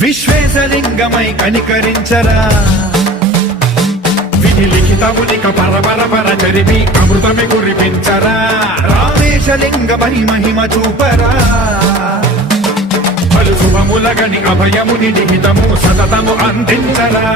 విశ్వేశలింగమై కనికరించరా విధి లిఖితమునిక పరపర చరిమి అమృతమి కురిపించరా రామేశలింగ మహిమ చూపరా పలు శుభములగని అభయముని నిహితము సతతము అందించరా